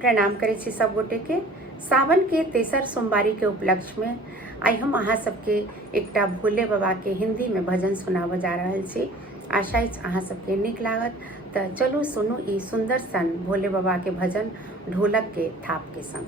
प्रणाम करै छी सब गोटे के। सावन के तेसर सोमवारी के उपलक्ष्य में आई हम अहाँ सबके एकटा भोले बाबा के हिंदी में भजन सुनाबऽ जा रहल छी। आशा अछि अहाँ सबके नीक लागत। तो चलू सुनू ई सुंदर सन भोले बाबा के भजन ढोलक के थाप के संग।